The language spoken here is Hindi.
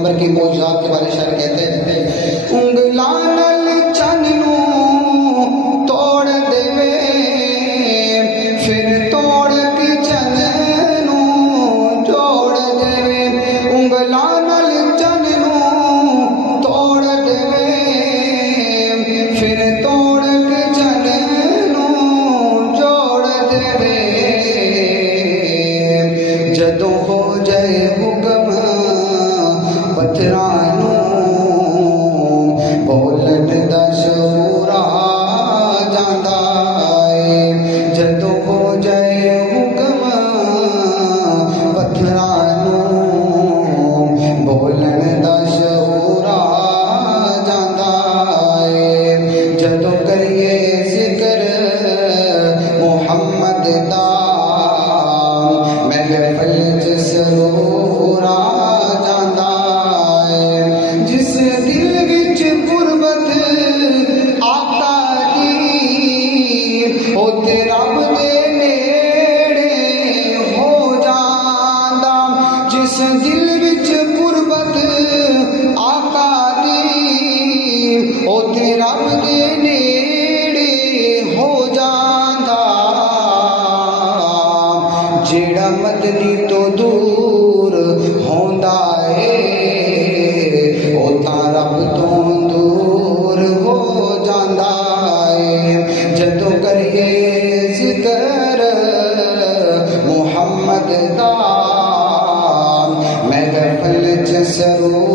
पैगंबर की मौजूदात के बारे शायर कहते हैं, उंगलां नाल चन नूं तोड़ देवे, फिर तोड़ के चन नूं जोड़ देवे। उंगलां नाल चन नूं तोड़ देवे, फिर तोड़ के चन नूं जोड़ देवे। जदों हो जाए हुक्म पत्थरां नूं बोलन दा शऊर आ जांदा है। जदों हो जाए हुक्म पत्थरां नूं बोलन दा शऊर आ जांदा है। जदों करिए जिक्र मुहम्मद दा महफिल च सरूर आ जांदा है। जिस दिल विच गुरबत आका दी, ओते रब दे नेड़े हो जांदा। जिस दिल विच गुरबत आका दी, ओते रब दे नेड़े हो जांदा। जेड़ा मदनी तो दूर होंदा है, ओ तां रब तो दूर हो जांदा है। जदों करिए जिक्र मुहम्मद दा महफिल च सरूर